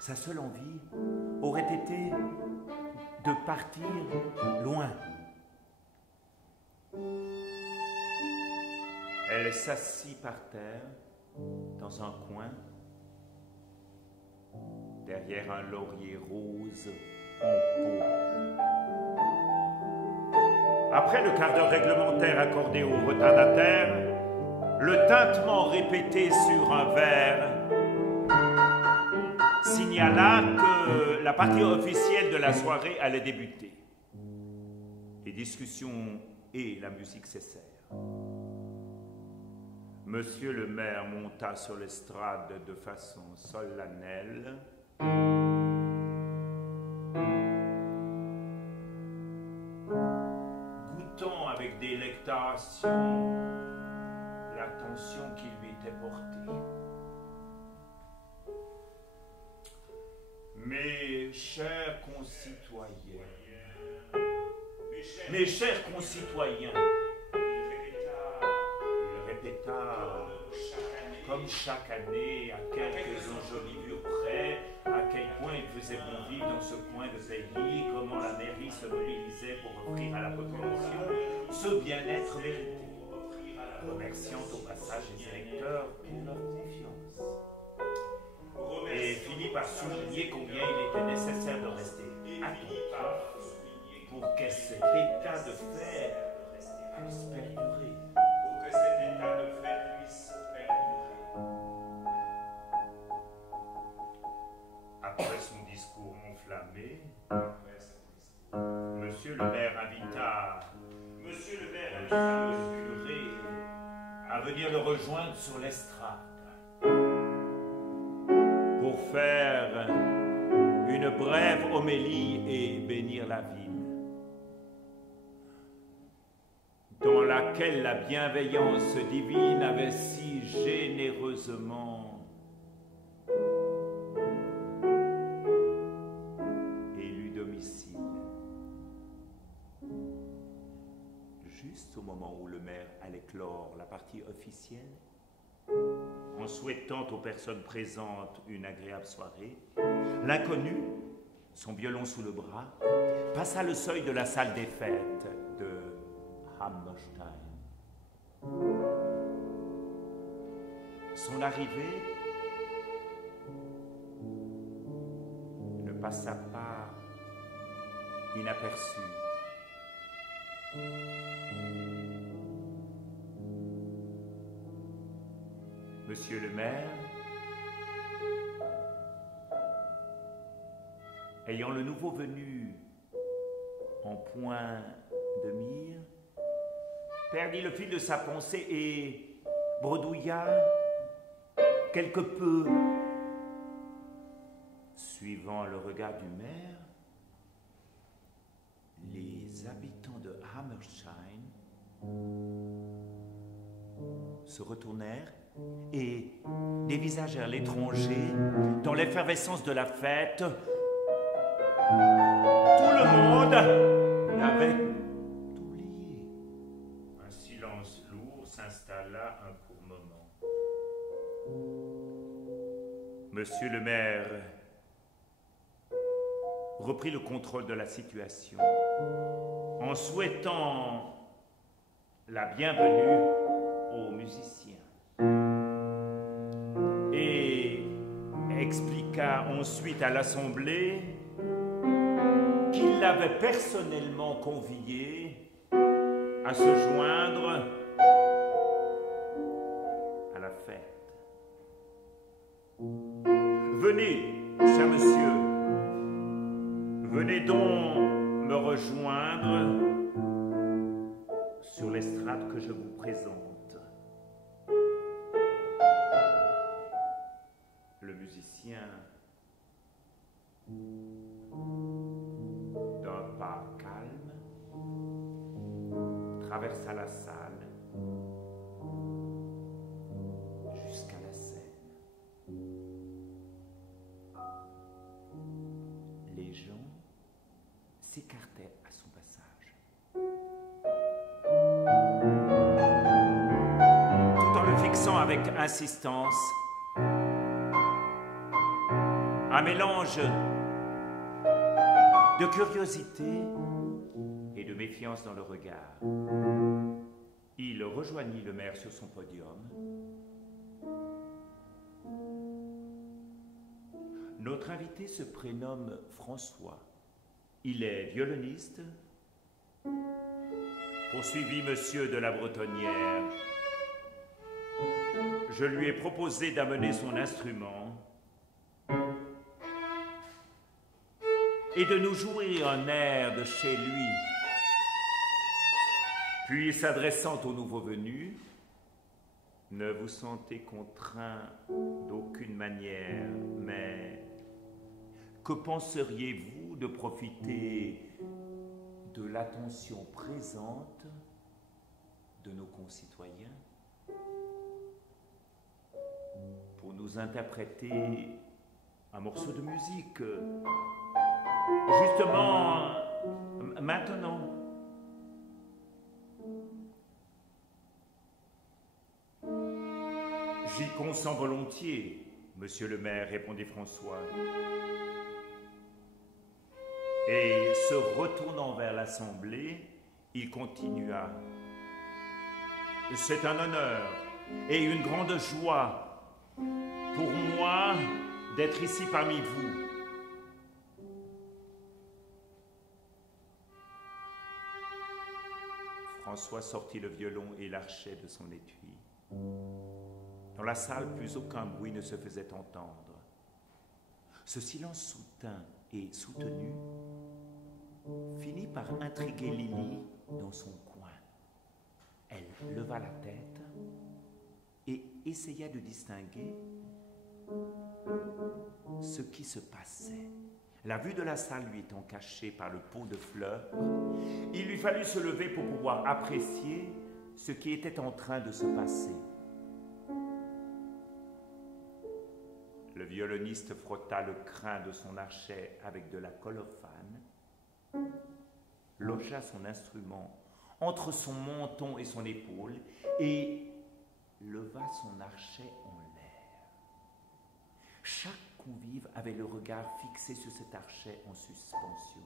Sa seule envie aurait été de partir loin. Elle s'assit par terre, dans un coin, derrière un laurier rose en pot. Après le quart d'heure réglementaire accordé au retardataire, le tintement répété sur un verre signala que la partie officielle de la soirée allait débuter. Les discussions et la musique cessèrent. Monsieur le maire monta sur l'estrade de façon solennelle. Goûtant avec délectation l'attention qui lui était portée. Mes chers concitoyens, il répéta, comme chaque année, à quelques enjolivures près, à quel point il faisait bon vivre dans ce coin de pays, comment la mairie se mobilisait pour offrir à la population ce bien-être mérité, remerciant au passage les électeurs pour leur confiance. Et finit par souligner combien il était nécessaire de rester attentif pour que cet état de fait puisse perdurer. Après son discours enflammé, Monsieur le maire invita Monsieur le curé à venir le rejoindre sur l'estrade pour faire une brève homélie et bénir la ville, dans laquelle la bienveillance divine avait si généreusement élu domicile. Juste au moment où le maire allait clore la partie officielle, en souhaitant aux personnes présentes une agréable soirée, l'inconnu, son violon sous le bras, passa le seuil de la salle des fêtes de Hammerstein. Son arrivée ne passa pas inaperçue. Monsieur le maire, ayant le nouveau venu en point de mire, perdit le fil de sa pensée et bredouilla quelque peu, suivant le regard du maire. Les habitants de Hammerstein se retournèrent et dévisagèrent l'étranger dans l'effervescence de la fête. Tout le monde avait oublié. Un silence lourd s'installa un court moment. Monsieur le maire reprit le contrôle de la situation en souhaitant la bienvenue aux musiciens et expliqua ensuite à l'assemblée qu'il l'avait personnellement convié à se joindre à la fête. Venez, cher monsieur, venez donc me rejoindre sur l'estrade que je vous présente. Le musicien, d'un pas calme, traversa la salle jusqu'à la scène. Les gens s'écartaient à son passage, tout en le fixant avec insistance. Un mélange de curiosité et de méfiance dans le regard. Il rejoignit le maire sur son podium. Notre invité se prénomme François. Il est violoniste, poursuivit Monsieur de la Bretonnière. Je lui ai proposé d'amener son instrument et de nous jouer un air de chez lui. Puis, s'adressant au nouveau venu, ne vous sentez contraint d'aucune manière, mais que penseriez-vous de profiter de l'attention présente de nos concitoyens pour nous interpréter un morceau de musique, justement maintenant? J'y consens volontiers, monsieur le maire, répondit François. Et se retournant vers l'Assemblée, il continua. C'est un honneur et une grande joie pour moi d'être ici parmi vous. François sortit le violon et l'archet de son étui. Dans la salle, plus aucun bruit ne se faisait entendre. Ce silence soudain et soutenu finit par intriguer Lily dans son coin. Elle leva la tête et essaya de distinguer ce qui se passait. La vue de la salle lui étant cachée par le pot de fleurs, il lui fallut se lever pour pouvoir apprécier ce qui était en train de se passer. Le violoniste frotta le crin de son archet avec de la colophane, logea son instrument entre son menton et son épaule et leva son archet en l'air. Chaque convive avait le regard fixé sur cet archet en suspension,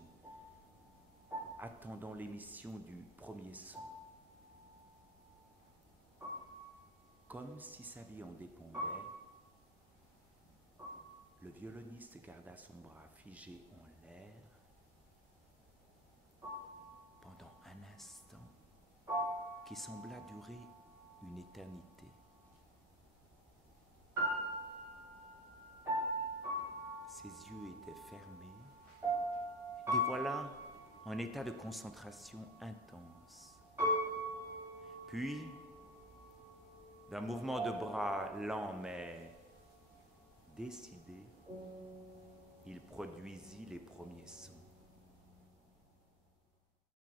attendant l'émission du premier son. Comme si sa vie en dépendait, le violoniste garda son bras figé en l'air pendant un instant qui sembla durer une éternité. Ses yeux étaient fermés, et voilà un état de concentration intense. Puis, d'un mouvement de bras lent mais décidé, il produisit les premiers sons.